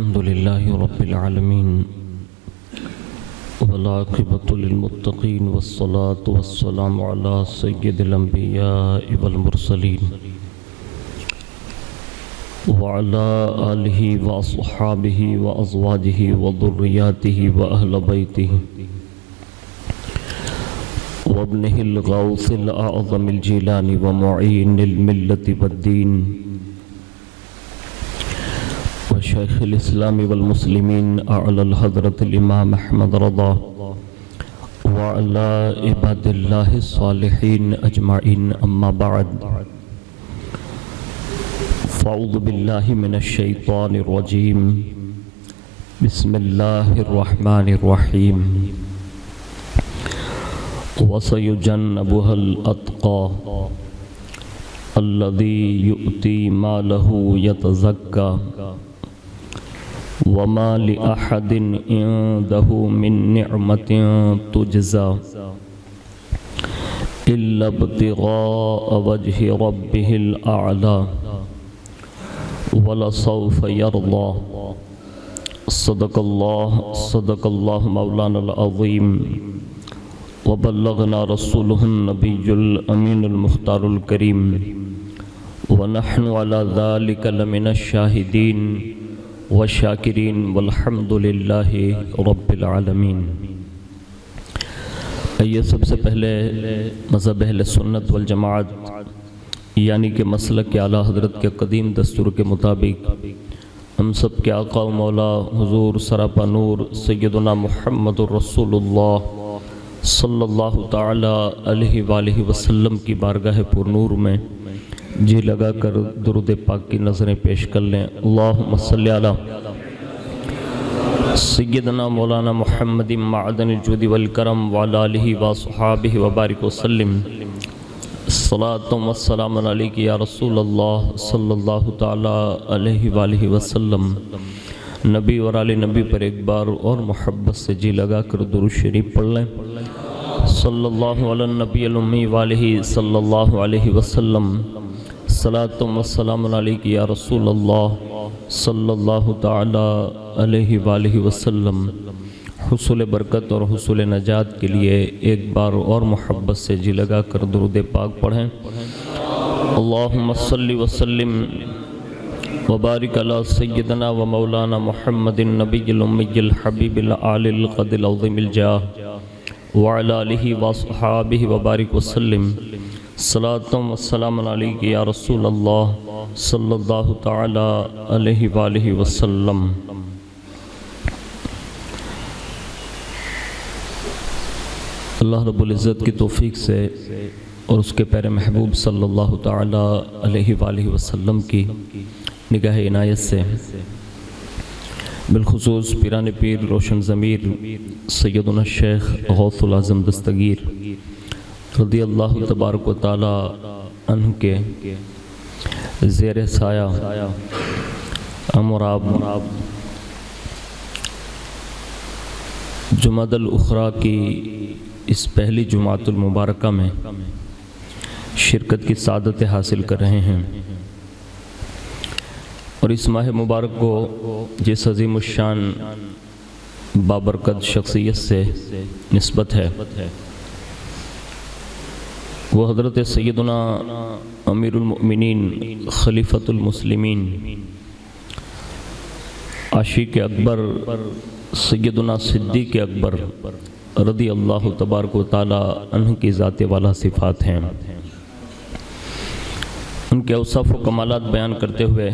الحمد لله رب العالمين والعاقبة للمتقين والصلاة والسلام على سيد الأنبياء والمرسلين وعلى آله وأصحابه وأزواجه وذرياته وأهل بيته وابنه الغوث الأعظم الجيلاني ومعين الملة والدين وشيخ الإسلام والمسلمين أعلى الحضرة الإمام أحمد رضا وعلى عباد الله الصالحين أجمعين أما بعد فأعوذ بالله من الشيطان الرجيم بسم الله الرحمن الرحيم وسيجنبها الأتقى الذي يؤتي ماله يتزكى وما لأحد عنده من نعمة تجزى إلا ابتغاء وجه ربه الأعلى ولسوف يرضى صدق الله مولانا العظيم وبلغنا رسوله النبي الأمين المختار الكريم ونحن على ذلك لمن الشاهدين والشاکرین والحمد للہ رب العالمین۔ آئیے سب سے پہلے مذہب اہل سنت والجماعت یعنی کہ مسلک اعلیٰ حضرت کے قدیم دستور کے مطابق ہم سب کے آقا و مولا حضور سراپا نور سیدنا محمد رسول اللہ صلی اللہ تعالی علیہ وآلہ وسلم کی بارگاہ پر نور میں جی لگا کر درود پاک کی نظریں پیش کر لیں۔ اللہم صلی علی سیدنا مولانا محمد معدن الجود والکرم وعلی آلہ وصحابہ وبارک وسلم۔ صلاۃ و سلام علیک یا رسول اللہ صلی اللہ تعالی علیہ وآلہ وسلم۔ نبی اور آل نبی پر ایک بار اور محبت سے جی لگا کر درود شریف پڑھ لیں۔ صلی اللہ علی النبی الامی وآلہ صلی اللہ علیہ وسلم۔ صلاۃ و سلام علیک یا رسول اللہ صلی اللہ تعالی علیہ وآلہ وسلم۔ حصول برکت اور حصول نجات کے لیے ایک بار اور محبت سے جی لگا کر درود پاک پڑھیں۔ اللہم صلی وسلم وبارک علی سیدنا و مولانا محمد النبی الامی الحبیب العالی القدر العظیم الجاہ وعلی آلہ وصحابہ وبارک وسلم۔ صلاۃ و سلام علیک یا رسول اللہ صلی اللہ تعالی علیہ وآلہ وسلم۔ اللہ رب العزت کی توفیق سے اور اس کے پیارے محبوب صلی اللہ تعالی علیہ وآلہ وسلم کی نگاہ عنایت سے بالخصوص پیران پیر روشن ضمیر سیدنا الشیخ غوث العظم دستگیر رضی اللہ تبارک و تعالی عنہ کے زیر سایہ امراب جمعۃ الاخری کی اس پہلی جمعۃ المبارکہ میں شرکت کی سعادت حاصل کر رہے ہیں، اور اس ماہ مبارک کو جس عظیم الشان بابرکت شخصیت سے نسبت ہے وہ حضرت سیدنا امیر المؤمنین خلیفۃ المسلمین عاشق اکبر سیدنا صدیق اکبر رضی اللہ تبارک و تعالی عنہ کی ذات والا صفات ہیں۔ ان کے اوصاف و کمالات بیان کرتے ہوئے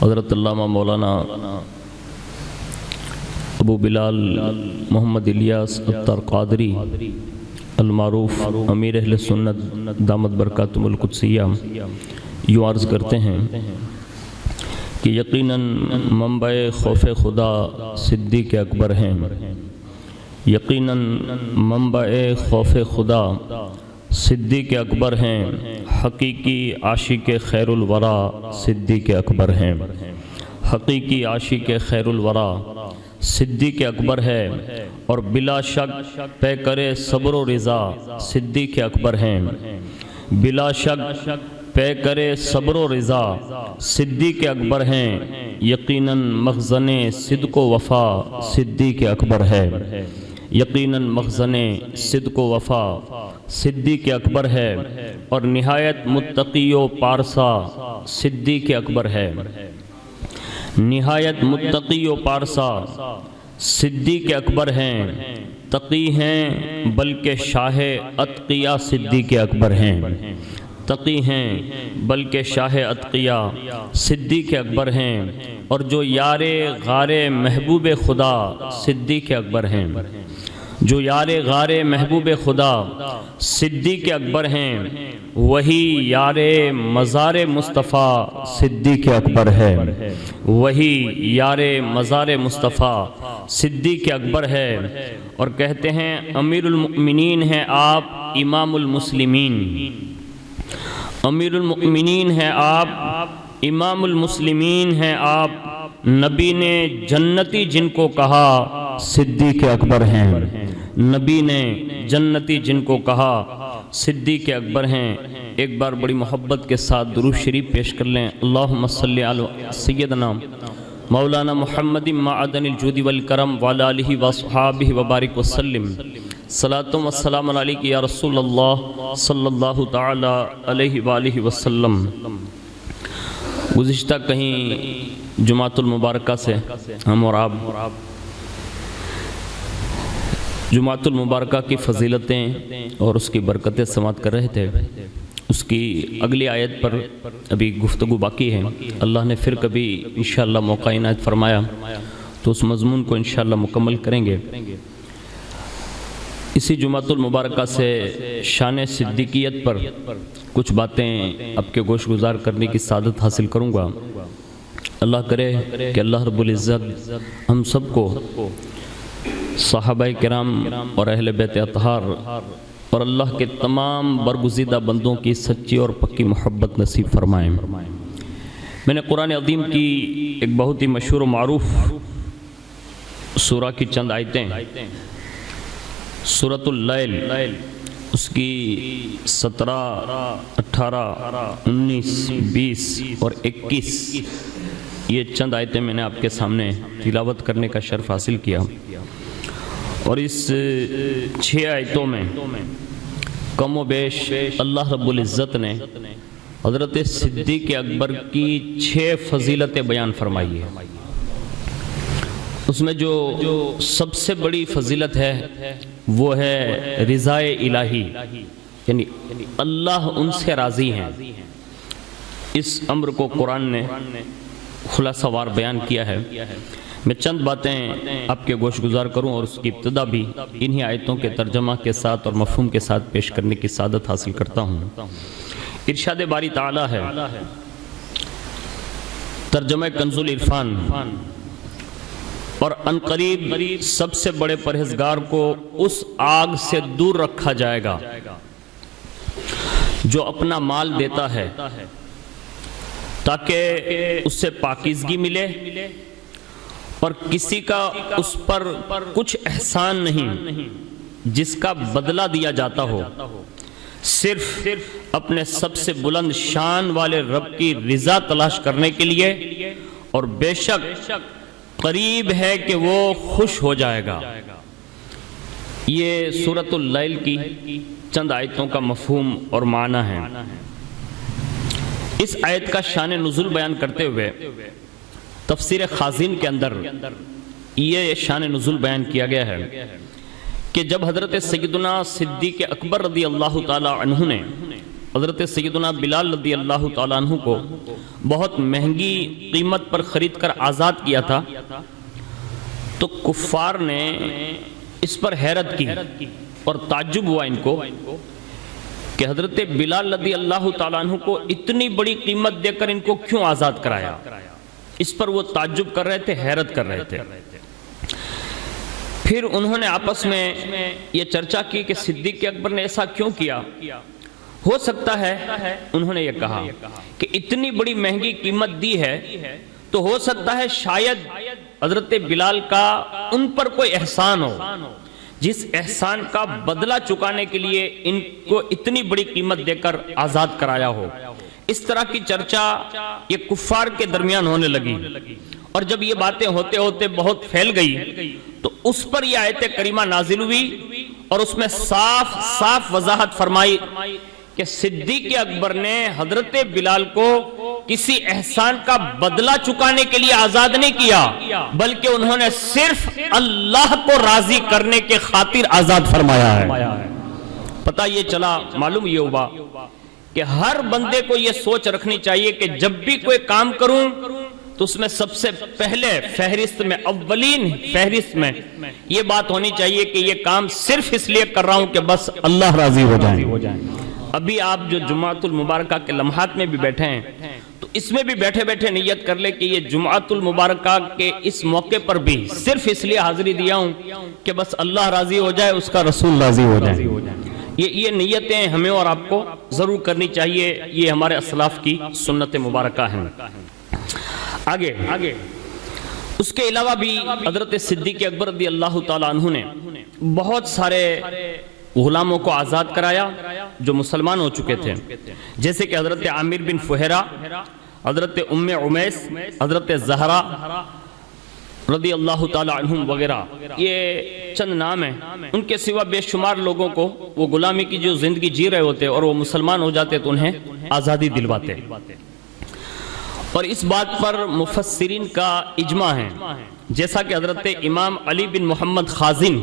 حضرت علامہ مولانا ابو بلال محمد الیاس اتار قادری المعروف امیر اہل سنت دامت برکاتہم القدسیہ یوں عرض کرتے ہیں کہ یقیناً منبع خوف خدا صدیق اکبر ہیں، یقیناً منبع خوف خدا صدیق اکبر ہیں، حقیقی عاشق خیر الورا صدیق اکبر ہیں، حقیقی عاشق خیر الورا صدیق اکبر ہے، اور بلا شک پیکر صبر و رضا صدیق اکبر ہیں، بلا شک پے کرے صبر و رضا صدیق اکبر ہیں، یقیناً مخزن صدق و وفا صدیق اکبر ہے، یقیناً مخزن صدق و وفا صدیق اکبر ہے، اور نہایت متقی و پارسا صدیق اکبر ہے، نہایت متقی و پارسا صدیق اکبر ہیں، تقی ہیں بلکہ شاہ اتقیا صدیق اکبر ہیں، تقی ہیں بلکہ شاہ اتقیا صدیق اکبر ہیں، اور جو یار غار محبوب خدا صدیق اکبر ہیں، جو یار غار محبوب خدا صدیق اکبر ہیں، وہی یار مزار مصطفیٰ صدیق اکبر ہے، وہی یار مزار مصطفیٰ صدیق اکبر ہے، اور کہتے ہیں امیر المؤمنین ہیں آپ امام المسلمین، امیر المؤمنین ہیں آپ امام المسلمین ہیں آپ، نبی نے جنتی جن کو کہا صدیق اکبر ہیں، نبی نے جنتی جن کو کہا صدیق اکبر ہیں۔ ایک بار بڑی محبت کے ساتھ درود شریف پیش کر لیں، اللہم صلی علی سیدنا مولانا محمد معدن الجود والکرم وعلی آلہ وصحابہ وبارک وسلم، صلاۃ و سلام علیک یا رسول اللہ صلی اللہ تعالی علیہ وآلہ وسلم۔ گزشتہ کہیں جمعۃ المبارکہ سے ہم اور آپ جمعۃ المبارکہ کی فضیلتیں اور اس کی برکتیں سماعت کر رہے تھے۔ اس کی اگلی آیت پر ابھی گفتگو باقی ہے، اللہ نے پھر کبھی انشاءاللہ موقع عنایت فرمایا تو اس مضمون کو انشاءاللہ مکمل کریں گے۔ اسی جمعۃ المبارکہ سے شان صدیقیت پر کچھ باتیں آپ کے گوش گزار کرنے کی سعادت حاصل کروں گا۔ اللہ کرے کہ اللہ رب العزت ہم سب کو صحابہ کرام اور اہل بیت اطہار اور اللہ کے تمام برگزیدہ بندوں کی سچی اور پکی محبت نصیب فرمائیں۔ میں نے قرآن عظیم کی ایک بہت ہی مشہور و معروف سورہ کی چند آیتیں، سورۃ اللیل، اس کی 17، 18، 19، 20 اور 21 یہ چند آیتیں میں نے آپ کے سامنے تلاوت کرنے کا شرف حاصل کیا، اور اس 6 آیتوں میں کم و بیش اللہ رب العزت نے حضرت صدیق اکبر کی 6 فضیلتیں بیان فرمائی ہیں۔ اس میں جو سب سے بڑی فضیلت ہے وہ ہے رضا الہی، یعنی اللہ ان سے راضی ہیں۔ اس امر کو قرآن نے خلاصہ وار بیان کیا ہے۔ میں چند باتیں آپ کے گوش گزار کروں اور اس کی ابتدا بھی انہی آیتوں کے ترجمہ کے ساتھ اور مفہوم کے ساتھ پیش کرنے کی سعادت حاصل کرتا ہوں۔ ارشاد باری تعالی ہے، ترجمہ کنز العرفان، اور عنقریب سب سے بڑے پرہیزگار کو اس آگ سے دور رکھا جائے گا جو اپنا مال دیتا ہے تاکہ اس سے پاکیزگی ملے، اور کسی کا اس پر کچھ احسان نہیں جس کا بدلہ دیا جاتا ہو، صرف اپنے سب سے بلند شان والے رب کی رضا تلاش کرنے کے لیے، اور بے شک قریب ہے کہ وہ خوش ہو جائے گا۔ یہ سورۃ اللیل کی چند آیتوں کا مفہوم اور معنی ہے۔ اس آیت کا شان نزول بیان کرتے ہوئے تفسیر خازن کے اندر یہ شان نزول بیان کیا گیا ہے کہ جب حضرت سیدنا صدیق اکبر رضی اللہ تعالی عنہ نے حضرت سیدنا بلال رضی اللہ تعالی عنہ کو بہت مہنگی قیمت پر خرید کر آزاد کیا تھا، تو کفار نے اس پر حیرت کی اور تعجب ہوا ان کو کہ حضرت بلال رضی اللہ تعالی عنہ کو اتنی بڑی قیمت دے کر ان کو کیوں آزاد کرایا۔ اس پر وہ تعجب کر رہے تھے، حیرت کر رہے تھے۔ پھر انہوں نے آپس میں یہ چرچا کی کہ صدیق اکبر نے ایسا کیوں کیا۔ ہو سکتا ہے، انہوں نے یہ کہا کہ اتنی بڑی مہنگی قیمت دی ہے تو ہو سکتا ہے شاید حضرت بلال کا ان پر کوئی احسان ہو، جس احسان کا بدلہ چکانے کے لیے ان کو اتنی بڑی قیمت دے کر آزاد کرایا ہو، اس طرح کی چرچا یہ کفار کے درمیان ہونے لگی، اور جب یہ باتیں ہوتے ہوتے بہت پھیل گئی تو اس پر یہ آیت کریمہ نازل ہوئی، اور اس میں صاف صاف وضاحت فرمائی کہ صدیق اکبر نے حضرت بلال کو کسی احسان کا بدلہ چکانے کے لیے آزاد نہیں کیا، بلکہ انہوں نے صرف اللہ کو راضی کرنے کے خاطر آزاد فرمایا ہے۔ پتہ یہ چلا، معلوم یہ ہوا کہ ہر بندے کو یہ سوچ رکھنی چاہیے کہ جب بھی کوئی کام کروں تو اس میں سب سے پہلے فہرست میں، اولین فہرست میں یہ بات ہونی چاہیے کہ یہ کام صرف اس لیے کر رہا ہوں کہ بس اللہ راضی ہو جائے۔ ابھی آپ جو جمعۃ المبارکہ کے لمحات میں بھی بیٹھے ہیں تو اس میں بھی بیٹھے بیٹھے نیت کر لے کہ یہ جمعۃ المبارکہ کے اس موقع پر بھی صرف اس لیے حاضری دیا ہوں کہ بس اللہ راضی ہو جائے، اس کا رسول راضی ہو جائے۔ یہ نیتیں ہمیں اور آپ کو ضرور کرنی چاہیے، یہ ہمارے اسلاف کی سنت مبارکہ ہیں۔ آگے اس کے علاوہ بھی حضرت صدیق اکبر رضی اللہ تعالیٰ عنہ نے بہت سارے غلاموں کو آزاد کرایا جو مسلمان ہو چکے تھے، جیسے کہ حضرت عامر بن فہیرہ، حضرت ام عمیس، حضرت زہرا رضی اللہ تعالیٰ عنہم وغیرہ، یہ چند نام ہیں۔ ان کے سوا بے شمار لوگوں کو وہ غلامی کی جو زندگی جی رہے ہوتے اور وہ مسلمان ہو جاتے تو انہیں آزادی دلواتے، اور اس بات پر مفسرین کا اجماع ہے، جیسا کہ حضرت امام علی بن محمد خازن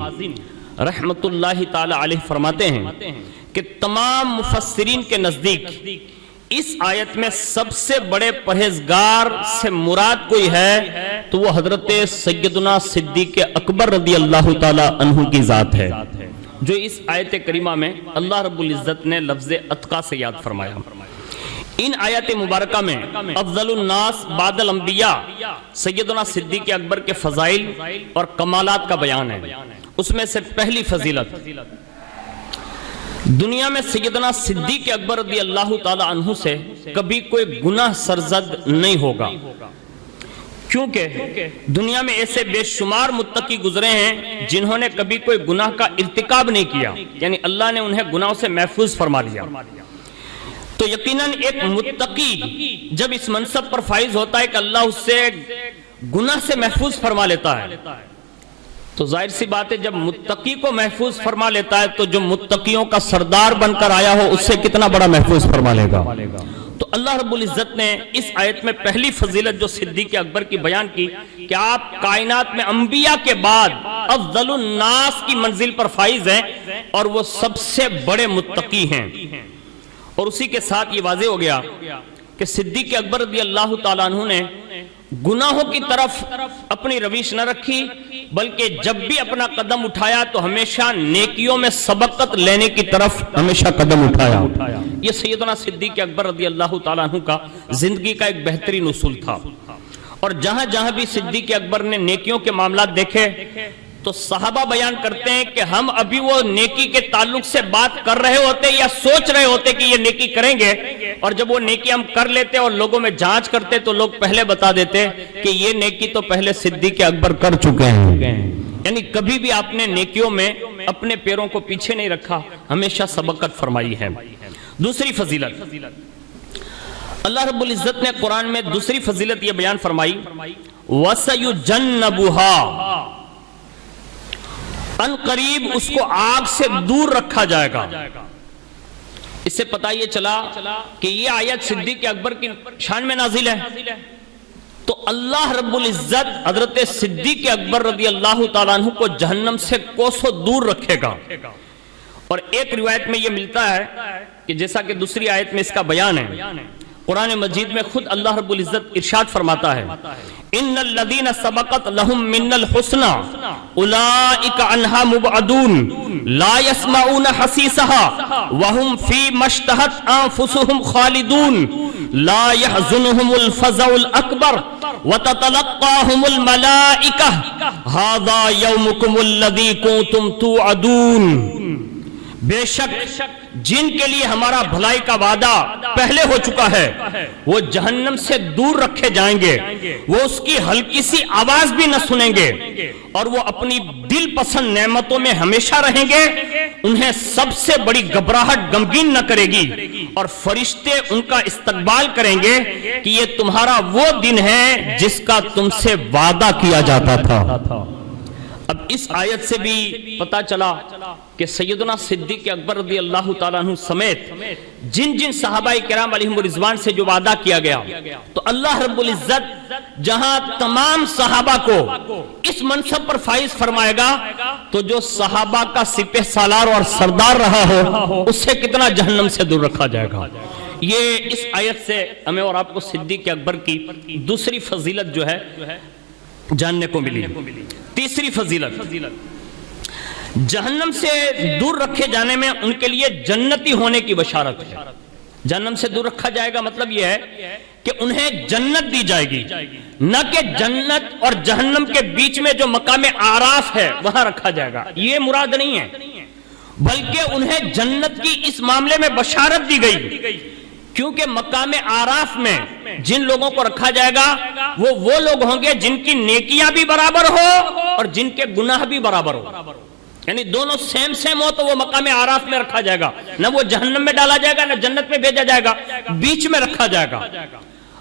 رحمت اللہ تعالی علیہ فرماتے ہیں کہ تمام مفسرین کے نزدیک اس آیت میں سب سے بڑے پرہیزگار سے مراد کوئی ہے تو وہ حضرت سیدنا صدیق اکبر رضی اللہ تعالی عنہ کی ذات ہے، جو اس آیت کریمہ میں اللہ رب العزت نے لفظ اتقا سے یاد فرمایا۔ ان آیات مبارکہ میں افضل الناس بعد الانبیاء سیدنا صدیق اکبر کے فضائل اور کمالات کا بیان ہے۔ اس میں سے پہلی فضیلت، دنیا میں سیدنا صدیق اکبر رضی اللہ تعالی عنہ سے کبھی کوئی گناہ سرزد نہیں ہوگا، کیونکہ دنیا میں ایسے بے شمار متقی گزرے ہیں جنہوں نے کبھی کوئی گناہ کا ارتکاب نہیں کیا، یعنی اللہ نے انہیں گناہوں سے محفوظ فرما لیا۔ تو یقیناً ایک متقی جب اس منصب پر فائز ہوتا ہے کہ اللہ اس سے گناہ سے محفوظ فرما لیتا ہے، تو ظاہر سی بات ہے جب متقی کو محفوظ فرما لیتا ہے تو جو متقیوں کا سردار بن کر آیا ہو اس سے کتنا بڑا محفوظ فرما لے گا۔ تو اللہ رب العزت نے اس آیت میں پہلی فضیلت جو صدیق اکبر کی بیان کی کہ آپ کائنات میں انبیاء کے بعد افضل الناس کی منزل پر فائز ہیں اور وہ سب سے بڑے متقی ہیں، اور اسی کے ساتھ یہ واضح ہو گیا کہ صدیق اکبر رضی اللہ تعالیٰ عنہ نے گناہوں کی طرف اپنی رویش نہ رکھی، بلکہ جب بھی اپنا قدم اٹھایا تو ہمیشہ نیکیوں میں سبقت لینے کی طرف ہمیشہ قدم اٹھایا۔ یہ سیدنا صدیق اکبر رضی اللہ تعالیٰ عنہ کا زندگی کا ایک بہترین اصول تھا، اور جہاں جہاں بھی صدیق اکبر نے نیکیوں کے معاملات دیکھے تو صحابہ بیان کرتے ہیں کہ ہم ابھی وہ نیکی کے تعلق سے بات کر رہے ہوتے یا سوچ رہے ہوتے کہ یہ نیکی کریں گے، اور جب وہ نیکی ہم کر لیتے اور لوگوں میں جانچ کرتے تو لوگ پہلے بتا دیتے کہ یہ نیکی تو پہلے صدیق اکبر کر چکے ہیں۔ یعنی کبھی بھی آپ نے نیکیوں میں اپنے پیروں کو پیچھے نہیں رکھا، ہمیشہ سبقت فرمائی ہے۔ دوسری فضیلت، اللہ رب العزت نے قرآن میں دوسری فضیلت یہ بیان فرمائی وَسَيُجَنَّبُهَا، ان قریب اس کو آگ سے دور رکھا جائے گا۔ اس سے پتہ یہ چلا کہ یہ آیت صدیق اکبر کی شان میں نازل ہے، تو اللہ رب العزت حضرت صدیق اکبر رضی اللہ تعالیٰ عنہ کو جہنم سے کوسوں دور رکھے گا۔ اور ایک روایت میں یہ ملتا ہے کہ جیسا کہ دوسری آیت میں اس کا بیان ہے، قرآن مجید میں خود اللہ رب العزت ارشاد فرماتا ہے ان الذین سبقت لهم من الحسنى اولئک عنها مبعدون لا يسمعون حسیسها وهم فيما اشتهت انفسهم خالدون لا يحزنهم الفزع الاکبر وتتلقاهم الملائکہ هذا يومكم الذی کنتم توعدون۔ بے شک جن کے لیے ہمارا بھلائی کا وعدہ پہلے ہو چکا ہے وہ جہنم سے دور رکھے جائیں گے، وہ اس کی ہلکی سی آواز بھی نہ سنیں گے، اور وہ اپنی دل پسند نعمتوں میں ہمیشہ رہیں گے، انہیں سب سے بڑی گھبراہٹ غمگین نہ کرے گی، اور فرشتے ان کا استقبال کریں گے کہ یہ تمہارا وہ دن ہے جس کا تم سے وعدہ کیا جاتا تھا۔ اب اس آیت سے بھی پتہ چلا کہ سیدنا صدیق اکبر رضی اللہ تعالیٰ عنہ سمیت جن جن صحابہ کرام علیہم الرضوان سے جو وعدہ کیا گیا، تو اللہ رب العزت جہاں تمام صحابہ کو اس منصب پر فائز فرمائے گا، تو جو صحابہ کا سپہ سالار اور سردار رہا ہو اس سے کتنا جہنم سے دور رکھا جائے گا۔ یہ اس آیت سے ہمیں اور آپ کو صدیق اکبر کی دوسری فضیلت جو ہے جاننے کو ملی۔ تیسری فضیلت، جہنم سے دور رکھے جانے میں ان کے لیے جنتی ہونے کی بشارت ہے۔ جہنم سے دور رکھا جائے گا مطلب یہ ہے کہ انہیں جنت دی جائے گی، نہ کہ جنت اور جہنم کے بیچ میں جو مقام اعراف ہے وہاں رکھا جائے گا، یہ مراد نہیں ہے، بلکہ انہیں جنت کی اس معاملے میں بشارت دی گئی، کیونکہ مقام اعراف میں جن لوگوں کو رکھا جائے گا وہ لوگ ہوں گے جن کی نیکیاں بھی برابر ہو اور جن کے گناہ بھی برابر ہو، یعنی دونوں سیم ہو، تو وہ مقام اعراف میں رکھا جائے گا، نہ وہ جہنم میں ڈالا جائے گا نہ جنت میں بھیجا جائے گا، بیچ میں رکھا جائے گا۔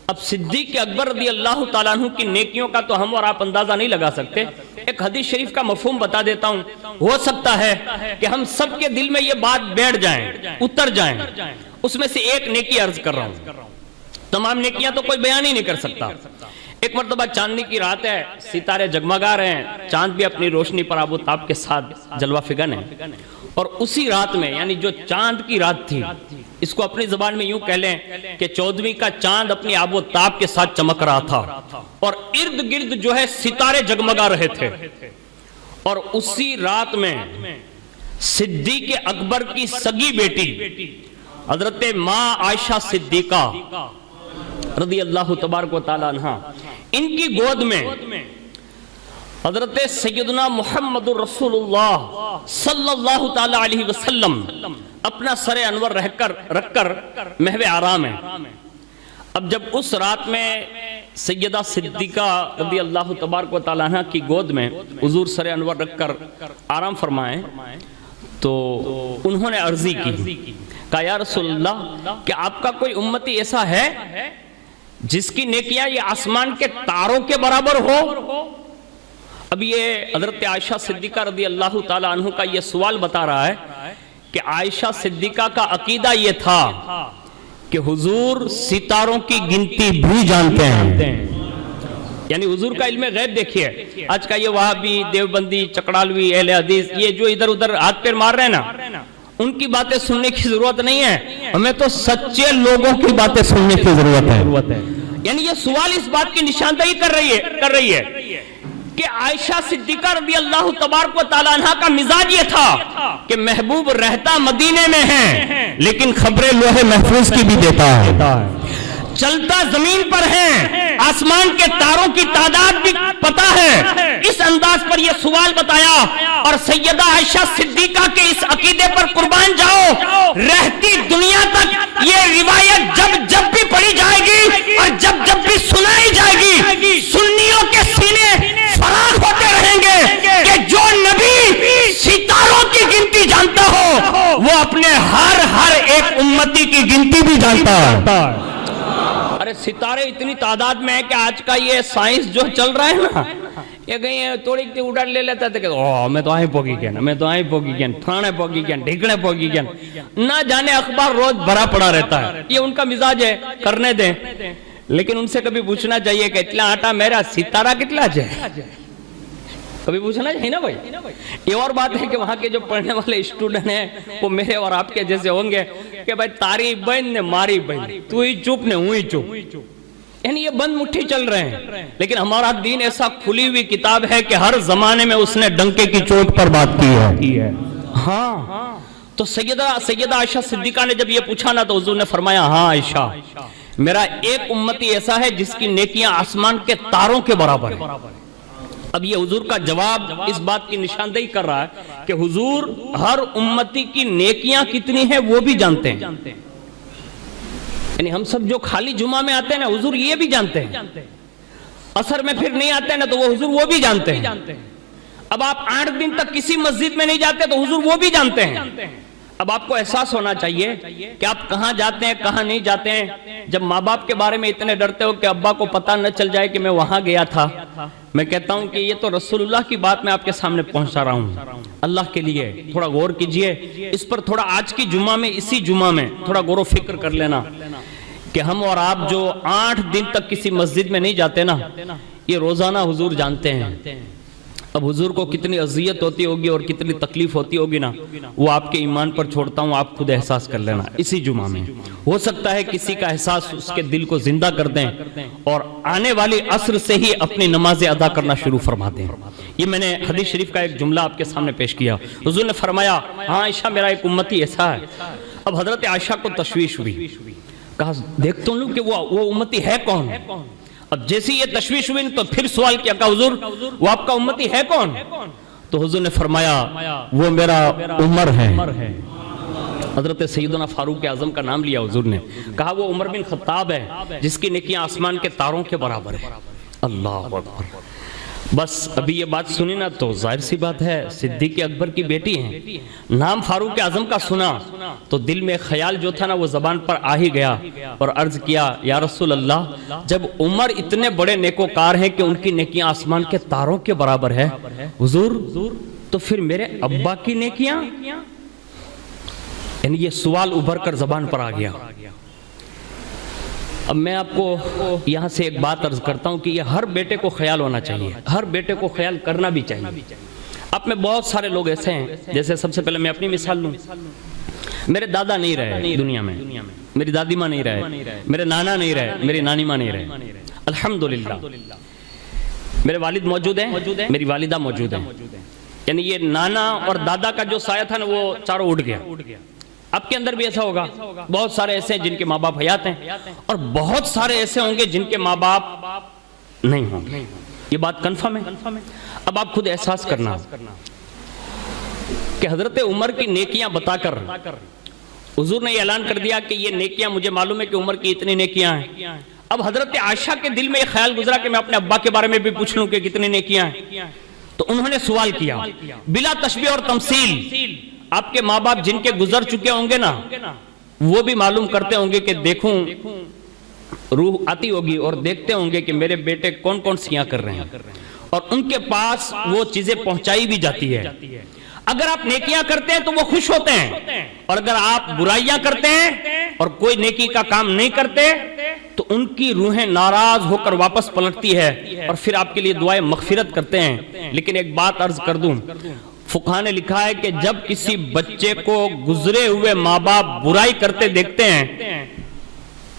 اب صدیق اکبر رضی اللہ تعالیٰ عنہ کی نیکیوں کا تو ہم اور آپ اندازہ نہیں لگا سکتے۔ ایک حدیث شریف کا مفہوم بتا دیتا ہوں، ہو سکتا ہے کہ ہم سب کے دل میں یہ بات بیٹھ جائیں، اتر جائیں، اس میں سے ایک نیکی عرض کر رہا ہوں، تمام نیکیاں تو کوئی بیان ہی نہیں کر سکتا۔ ایک مرتبہ چاندنی کی رات ہے، ستارے جگمگا رہے ہیں، چاند بھی اپنی روشنی پر آب و تاب کے ساتھ جلوہ فگن ہے، اور اسی رات میں یعنی جو چاند کی رات تھی، اس کو اپنی زبان میں یوں کہہ لیں کہ 14ویں کا چاند اپنی آب و تاب کے ساتھ چمک رہا تھا، اور ارد گرد جو ہے ستارے جگمگا رہے تھے، اور اسی رات میں صدیق اکبر کی سگی بیٹی حضرت ماں عائشہ صدیقہ رضی اللہ تبارک و تعالیٰ عنہ، ان کی گود میں حضرت سیدنا محمد الرسول اللہ صلی اللہ تعالیٰ علیہ وسلم اپنا سر انور رکھ کر محو آرام ہے۔ اب جب اس رات میں سیدہ صدیقہ رضی اللہ تبارک و تعالیٰ عنہ کی گود میں حضور سر انور رکھ کر آرام فرمائیں، تو انہوں نے عرضی کی، کہا یا رسول اللہ، کہ آپ کا کوئی امتی ایسا ہے جس کی نیکیاں یہ آسمان کے تاروں کے برابر ہو؟ اب یہ حضرت عائشہ صدیقہ رضی اللہ تعالیٰ عنہ کا یہ سوال بتا رہا ہے کہ عائشہ صدیقہ کا عقیدہ یہ تھا کہ حضور ستاروں کی گنتی بھی جانتے ہیں، یعنی حضور کا علم غیب دیکھیے۔ آج کا یہ وہابی، دیوبندی، چکڑالوی، اہل حدیث، یہ جو ادھر ادھر ہاتھ پیر مار رہے ہیں نا، ان کی باتیں سننے کی ضرورت نہیں ہے، ہمیں تو سچے لوگوں کی باتیں سننے کی ضرورت ہے۔ یعنی یہ سوال اس بات کی نشاندہی کر رہی ہے کہ عائشہ صدیقہ رضی اللہ تبارک و تعالیٰ عنہ کا مزاج یہ تھا کہ محبوب رہتا مدینے میں ہے لیکن خبریں لوح محفوظ کی بھی دیتا ہے، چلتا زمین پر ہے، آسمان کے تاروں کی تعداد بھی پتا ہے۔ اس انداز پر یہ سوال بتایا، اور سیدہ عائشہ صدیقہ کے اس عقیدے پر قربان جاؤ، رہتی دنیا تک یہ روایت جب بھی پڑھی جائے گی اور جب بھی سنائی جائے گی، سنیوں کے سینے فراخ ہوتے رہیں گے کہ جو نبی ستاروں کی گنتی جانتا ہو وہ اپنے ہر ایک امتی کی گنتی بھی جانتا ہے۔ ارے ستارے اتنی تعداد میں ہے کہ آج کا یہ سائنس جو چل رہا ہے نا، یہ کہیں تھوڑی اڑ لے لیتا تھا کہ میں تو آئیں پوگی گین تھانے پوگی گین ڈھکنے پوگی گین، نہ جانے اخبار روز بھرا پڑا رہتا ہے۔ یہ ان کا مزاج ہے، کرنے دیں، لیکن ان سے کبھی پوچھنا چاہیے کہ اتنا آٹا میرا ستارہ کتنا ہے، کبھی پوچھنا چاہیے نا بھائی۔ یہ اور بات ہے کہ وہاں کے جو پڑھنے والے اسٹوڈنٹ ہیں وہ میرے اور آپ کے جیسے ہوں گے کہ بھائی تاری بہن نے ماری بہن، تو ہی چپ نے ہوئی چپ، یعنی یہ بند مٹھی چل رہے ہیں۔ لیکن ہمارا دین ایسا کھلی ہوئی کتاب ہے کہ ہر زمانے میں اس نے ڈنکے کی چوٹ پر بات کی ہے۔ ہاں، تو سیدہ عائشہ صدیقہ نے جب یہ پوچھا نا، تو حضور نے فرمایا، ہاں عائشہ، میرا ایک امتی ایسا ہے جس کی نیکیاں آسمان کے تاروں کے برابر ہیں۔ اب یہ حضور کا جواب اس بات کی نشاندہی کر رہا ہے کہ حضور ہر امتی کی نیکیاں کتنی ہیں وہ بھی جانتے ہیں، یعنی ہم سب جو خالی جمعہ میں آتے ہیں نا، حضور یہ بھی جانتے ہیں، عصر میں پھر نہیں آتے ہیں نا، تو وہ حضور وہ بھی جانتے ہیں۔ اب آپ 8 دن تک کسی مسجد میں نہیں جاتے تو حضور وہ بھی جانتے ہیں۔ اب آپ کو احساس ہونا چاہیے کہ آپ کہاں جاتے ہیں کہاں نہیں جاتے ہیں. جب ماں باپ کے بارے میں اتنے ڈرتے ہو کہ ابا کو پتہ نہ چل جائے کہ میں وہاں گیا تھا، میں کہتا ہوں کہ یہ تو رسول اللہ کی بات میں آپ کے سامنے پہنچا رہا ہوں. اللہ کے لیے تھوڑا غور کیجئے اس پر، تھوڑا آج کی جمعہ میں، اسی جمعہ میں تھوڑا غور و فکر کر لینا کہ ہم اور آپ جو 8 دن تک کسی مسجد میں نہیں جاتے نا، یہ روزانہ حضور جانتے ہیں. اب حضور کو کتنی اذیت ہوتی ہوگی اور کتنی تکلیف ہوتی ہوگی نا، وہ آپ کے ایمان پر چھوڑتا ہوں، آپ خود احساس کر لینا. اسی جمعہ میں ہو سکتا ہے کسی کا احساس اس کے دل کو زندہ کر دیں اور آنے والی عصر سے ہی اپنی نمازیں ادا کرنا شروع فرما دیں. یہ میں نے حدیث شریف کا ایک جملہ آپ کے سامنے پیش کیا. حضور نے فرمایا ہاں عائشہ میرا ایک امتی ایسا ہے. اب حضرت عائشہ کو تشویش ہوئی، کہا دیکھ تو لوں کہ وہ امتی ہے کون. اب جیسی یہ تشویش ہوئی تو پھر سوال کیا کہ حضور وہ آپ کا امتی ہے کون؟ تو حضور نے فرمایا وہ میرا عمر ہے. حضرت سیدنا فاروق اعظم کا نام لیا حضور نے، کہا وہ عمر بن خطاب ہے جس کی نیکیاں آسمان کے تاروں کے برابر ہے. اللہ اکبر. بس ابھی یہ بات سنی نا تو ظاہر سی بات ہے صدیق اکبر کی بیٹی ہیں. نام فاروق اعظم کا سنا تو دل میں خیال جو تھا نا وہ زبان پر آ ہی گیا اور عرض کیا یا رسول اللہ، جب عمر اتنے بڑے نیکوکار ہیں کہ ان کی نیکیاں آسمان کے تاروں کے برابر ہے حضور، تو پھر میرے ابا کی نیکیاں؟ یعنی یہ سوال ابھر کر زبان پر آ گیا. اب میں آپ کو یہاں سے ایک بات عرض کرتا ہوں کہ یہ ہر بیٹے کو خیال ہونا چاہیے، ہر بیٹے کو خیال کرنا بھی چاہیے. اب میں بہت سارے لوگ ایسے ہیں، جیسے سب سے پہلے میں اپنی مثال لوں. میرے دادا نہیں رہے دنیا میں، میری دادی ماں نہیں رہے، میرے نانا نہیں رہے، میری نانی ماں نہیں رہے. الحمدللہ میرے والد موجود ہیں، میری والدہ موجود ہیں. یعنی یہ نانا اور دادا کا جو سایہ تھا نا وہ چاروں اٹھ گیا. آپ کے اندر بھی ایسا ہوگا. بہت سارے ایسے ہیں جن کے ماں باپ حیات ہیں اور بہت سارے ایسے ہوں گے جن کے ماں باپ نہیں ہوں گے. یہ بات کنفرم ہے. اب آپ خود احساس کرنا کہ حضرت عمر کی نیکیاں بتا کر حضور نے یہ اعلان کر دیا کہ یہ نیکیاں مجھے معلوم ہے کہ عمر کی اتنی نیکیاں ہیں. اب حضرت عائشہ کے دل میں یہ خیال گزرا کہ میں اپنے ابا کے بارے میں بھی پوچھ لوں کہ کتنی نیکیاں ہیں. تو انہوں نے سوال کیا بلا تشبیہ اور تمثیل. آپ کے ماں باپ جن کے گزر چکے ہوں گے نا وہ بھی معلوم کرتے ہوں گے کہ دیکھوں روح آتی ہوگی اور دیکھتے ہوں گے کہ میرے بیٹے کون کون سیاں کر رہے ہیں اور ان کے پاس وہ چیزیں پہنچائی بھی جاتی ہے. اگر آپ نیکیاں کرتے ہیں تو وہ خوش ہوتے ہیں اور اگر آپ برائیاں کرتے ہیں اور کوئی نیکی کا کام نہیں کرتے تو ان کی روحیں ناراض ہو کر واپس پلٹتی ہے اور پھر آپ کے لیے دعائیں مغفرت کرتے ہیں. لیکن ایک بات عرض کر دوں، فقہاء نے لکھا ہے کہ جب کسی بچے کو گزرے ہوئے ماں باپ برائی کرتے دیکھتے ہیں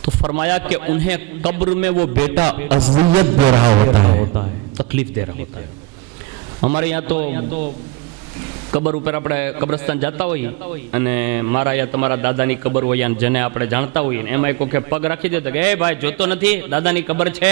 تو فرمایا کہ انہیں قبر میں وہ بیٹا اذیت دے رہا ہوتا ہے، تکلیف دے رہا ہوتا ہے. ہمارے یہاں تو قبر اوپر આપણે કબ્રસ્તાન જાતા હોઈએ અને મારા યા તમારા દાદાની કબર હોય અને જેને આપણે જાણતા હોઈએ એમાં કોઈ પગ રાખી દે તો કે એ ભાઈ જોતો નથી દાદાની કબર છે,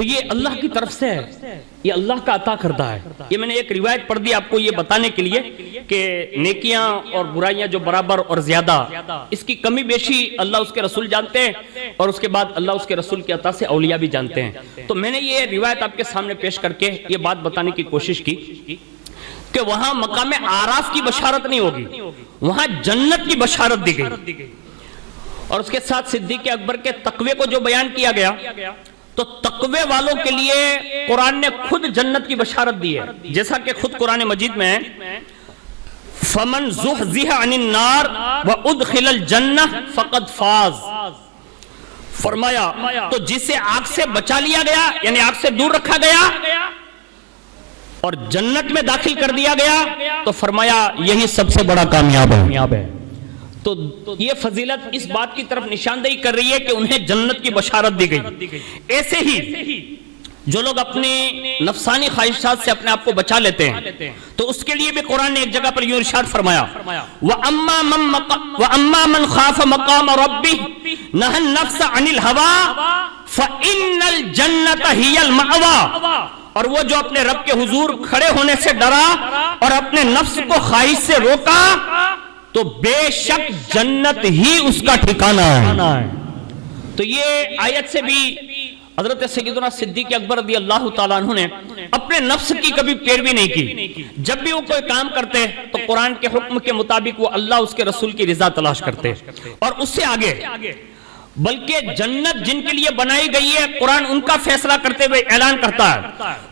تو یہ اللہ کی طرف سے ہے، یہ اللہ کا عطا کردہ ہے۔ یہ میں نے ایک روایت پڑھ دی آپ کو یہ بتانے کے لیے کہ نیکیاں اور برائیاں جو برابر اور زیادہ، اس کی کمی بیشی اللہ اس کے رسول جانتے ہیں، اور اس کے بعد اللہ اس کے رسول کی عطا سے اولیاء بھی جانتے ہیں۔ تو میں نے یہ روایت آپ کے سامنے پیش کر کے یہ بات بتانے کی کوشش کی کہ وہاں مقام اعراف کی بشارت نہیں ہوگی، وہاں جنت کی بشارت دی گئی، اور اس کے ساتھ صدیق اکبر کے تقوی کو جو بیان کیا گیا، تو تقوی والوں کے لیے قرآن نے خود جنت کی بشارت دی ہے، جیسا کہ خود قرآن مجید میں ہے فَمَنْ زُحْزِحَ عَنِ النَّارِ وَأُدْخِلَ الْجَنَّةِ فَقَدْ فَازَ، فرمایا تو جسے آگ سے بچا لیا گیا، یعنی آگ سے دور رکھا گیا اور جنت میں داخل کر دیا گیا، تو فرمایا یہی سب سے بڑا کامیاب ہے۔ تو یہ فضیلت اس بات کی طرف نشاندہی کر رہی ہے کہ انہیں جنت کی بشارت دی گئی۔ ایسے ہی جو لوگ اپنے نفسانی خواہشات سے اپنے آپ کو بچا لیتے ہیں، تو اس کے لیے بھی قرآن نے ایک جگہ پر یوں ارشاد فرمایا وَأَمَّا مَنْ خَافَ مَقَامَ رَبِّهِ نَهَى النَّفْسَ عَنِ الْهَوَىٰ فَإِنَّ الْجَنَّةَ هِيَ الْمَأْوَىٰ، اور وہ جو اپنے رب کے حضور کھڑے ہونے سے ڈرا اور اپنے نفس کو خواہش سے روکا، تو بے شک جنت ہی اس کا ٹھکانہ ہے۔ تو یہ آیت سے بھی حضرت سیدنا صدیق اکبر رضی اللہ تعالیٰ عنہ نے اپنے نفس کی کبھی پیروی نہیں کی۔ جب بھی وہ کوئی کام کرتے تو قرآن کے حکم کے مطابق وہ اللہ اس کے رسول کی رضا تلاش کرتے، اور اس سے آگے بلکہ جنت جن کے لیے بنائی گئی ہے قرآن ان کا فیصلہ کرتے ہوئے اعلان کرتا ہے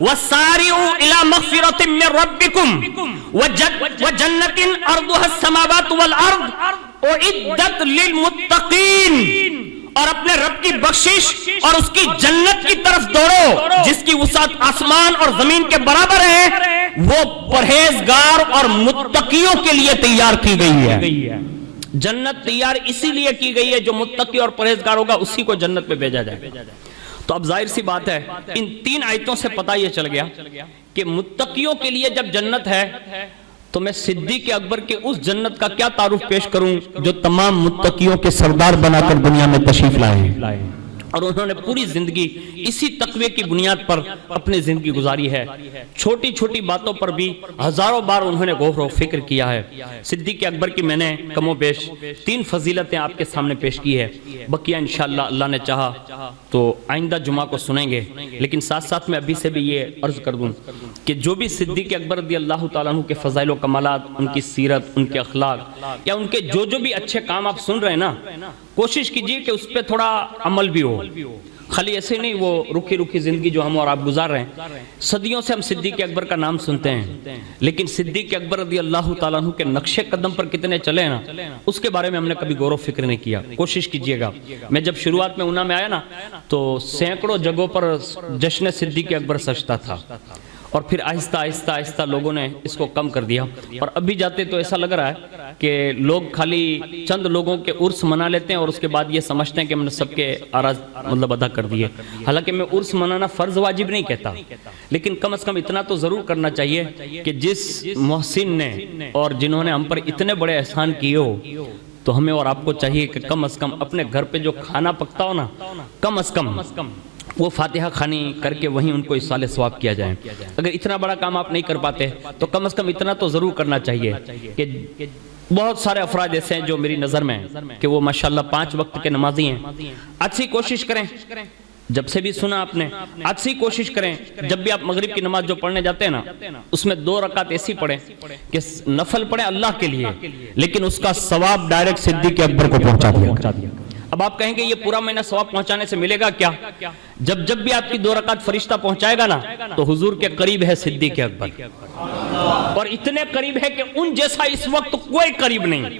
وَسَارِعُوا إِلَى مَغْفِرَةٍ مِّن رَبِّكُمْ وَجَنَّةٍ أَرْضُهَا السَّمَاوَاتُ وَالْأَرْضُ أُعِدَّتْ لِلْمُتَّقِينَ، اور اپنے رب کی بخشش اور اس کی جنت کی طرف دوڑو جس کی وسعت آسمان اور زمین کے برابر ہے، وہ پرہیزگار اور متقیوں کے لیے تیار کی گئی ہے۔ جنت تیار اسی لیے کی گئی ہے جو متقی اور پرہیزگار ہوگا اسی کو جنت میں بھیجا جائے۔ تو اب ظاہر سی بات ہے ان تین آیتوں سے پتہ یہ چل گیا کہ متقیوں کے لیے جب جنت ہے تو میں صدیق اکبر کے اس جنت کا کیا تعارف پیش کروں جو تمام متقیوں کے سردار بنا کر دنیا میں تشریف لائے، اور انہوں نے پوری زندگی اسی تقوی کی بنیاد پر اپنی زندگی گزاری ہے۔ چھوٹی چھوٹی باتوں پر بھی ہزاروں بار انہوں نے غور و فکر کیا ہے۔ صدیق اکبر کی میں نے کم و بیش 3 فضیلتیں آپ کے سامنے پیش کی ہے، بقیہ انشاءاللہ اللہ نے چاہا تو آئندہ جمعہ کو سنیں گے، لیکن ساتھ ساتھ میں ابھی سے بھی یہ عرض کر دوں کہ جو بھی صدیق اکبر رضی اللہ تعالیٰ عنہ کے فضائل و کمالات، ان کی سیرت، ان کے اخلاق، یا ان کے جو بھی اچھے کام آپ سن رہے ہیں نا، کوشش کیجئے کہ اس پہ تھوڑا عمل بھی ہو، خالی ایسے نہیں وہ رکھی رکھی زندگی جو ہم اور آپ گزار رہے ہیں۔ صدیوں سے ہم صدیق اکبر کا نام سنتے ہیں، لیکن صدیق اکبر رضی اللہ تعالیٰ عنہ کے نقش قدم پر کتنے چلے نا، اس کے بارے میں ہم نے کبھی غور و فکر نہیں کیا۔ کوشش کیجئے گا، میں جب شروعات میں اونا میں آیا نا تو سینکڑوں جگہوں پر جشن صدیق اکبر سجتا تھا، اور پھر آہستہ آہستہ آہستہ لوگوں نے اس کو کم کر دیا، اور ابھی جاتے تو ایسا لگ رہا ہے کہ لوگ خالی چند لوگوں کے عرس منا لیتے ہیں اور اس کے بعد یہ سمجھتے ہیں کہ ہم نے سب کے اراض مطلب ادا کر دیے۔ حالانکہ میں عرس منانا فرض واجب نہیں کہتا، لیکن کم از کم اتنا تو ضرور کرنا چاہیے کہ جس محسن نے اور جنہوں نے ہم پر اتنے بڑے احسان کیے ہو، تو ہمیں اور آپ کو چاہیے کہ کم از کم اپنے گھر پہ جو کھانا پکتا ہو نا، کم از کم وہ فاتحہ خوانی کر کے وہیں ان کو اصال ثواب کیا جائے۔ اگر اتنا بڑا کام آپ نہیں کر پاتے تو کم از کم اتنا تو ضرور کرنا چاہیے کہ بہت سارے افراد ایسے ہیں جو میری نظر میں کہ وہ ماشاءاللہ 5 وقت کے نمازی ہیں۔ آج سے کوشش کریں، جب سے بھی سنا آپ نے، آج سے کوشش کریں جب بھی آپ مغرب کی نماز جو پڑھنے جاتے ہیں نا، اس میں 2 رکعت ایسی پڑھیں کہ نفل پڑھیں اللہ کے لیے، لیکن اس کا ثواب ڈائریکٹ صدیق اکبر کو پہنچا دیا۔ اب آپ کہیں گے یہ پورا مہینہ ثواب پہنچانے سے ملے گا کیا؟ جب بھی آپ کی 2 رکعت فرشتہ پہنچائے گا نا تو حضور کے قریب ہے صدیق اکبر، اور اتنے قریب ہے کہ ان جیسا اس وقت کوئی قریب نہیں۔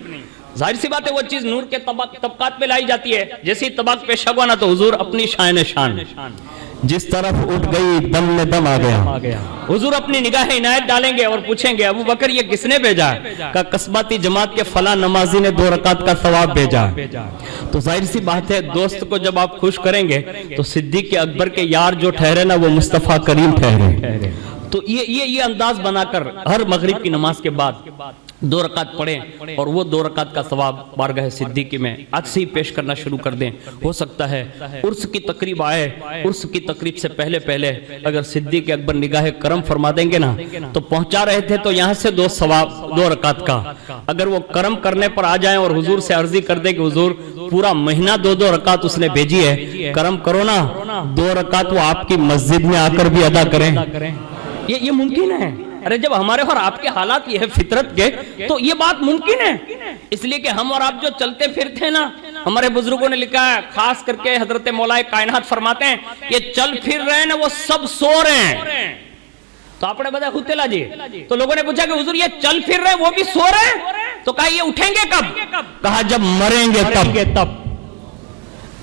ظاہر سی بات ہے وہ چیز نور کے طبقات پہ لائی جاتی ہے، جیسے طبق پیش ہوا نا تو حضور اپنی شان جس طرف اٹھ گئی دم میں دم آ گیا، حضور اپنی نگاہیں عنایت ڈالیں گے اور پوچھیں گے ابو بکر یہ کس نے بھیجا ہے؟ کہ قصباتی جماعت کے فلاں نمازی نے 2 رکعت کا ثواب بھیجا۔ تو ظاہر سی بات ہے دوست کو جب آپ خوش کریں گے تو صدیق اکبر کے یار جو ٹھہرے نا وہ مصطفیٰ کریم ٹھہرے۔ تو یہ انداز بنا کر ہر مغرب کی نماز کے بعد دو رکعت پڑھیں اور وہ 2 رکعت کا ثواب بارگاہ صدیقی میں آج سے ہی پیش کرنا شروع کر دیں. ہو سکتا ہے عرس کی تقریب آئے، عرس کی تقریب سے پہلے اگر صدیق اکبر نگاہ کرم فرما دیں گے نا تو پہنچا رہے تھے تو یہاں سے 2 ثواب 2 رکعت کا. اگر وہ کرم کرنے پر آ جائیں اور حضور سے عرضی کر دیں کہ حضور پورا مہینہ 2 رکعت اس نے بھیجی ہے، کرم کرو نا 2 رکعت وہ آپ کی مسجد میں آ کر بھی ادا کریں. یہ ممکن ہے. ارے جب ہمارے اور آپ کے حالات یہ ہے فطرت کے تو یہ بات ممکن ہے. اس لیے کہ ہم اور آپ جو چلتے پھرتے نا، ہمارے بزرگوں نے لکھا ہے، خاص کر کے حضرت مولا کائنات فرماتے ہیں یہ چل پھر رہے ہیں نا وہ سب سو رہے ہیں. تو آپ نے بتایا خود جی، تو لوگوں نے پوچھا کہ حضور یہ چل پھر رہے ہیں وہ بھی سو رہے ہیں؟ تو کہا یہ اٹھیں گے کب؟ کہا جب مریں گے تب.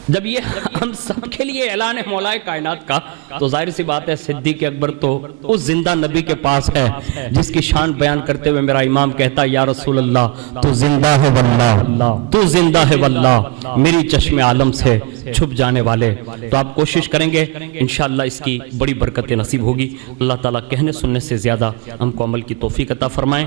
جب یہ ہم سب کے لیے اعلان ہے مولا کائنات کا تو ظاہر سی بات ہے صدیق اکبر تو اس زندہ نبی کے پاس ہے جس کی شان بیان کرتے ہوئے میرا امام کہتا ہے یا رسول اللہ تو زندہ ہے واللہ، تو زندہ ہے واللہ، میری چشم عالم سے چھپ جانے والے. تو آپ کوشش کریں گے انشاءاللہ اس کی بڑی برکت نصیب ہوگی. اللہ تعالیٰ کہنے سننے سے زیادہ ہم کو عمل کی توفیق عطا فرمائیں.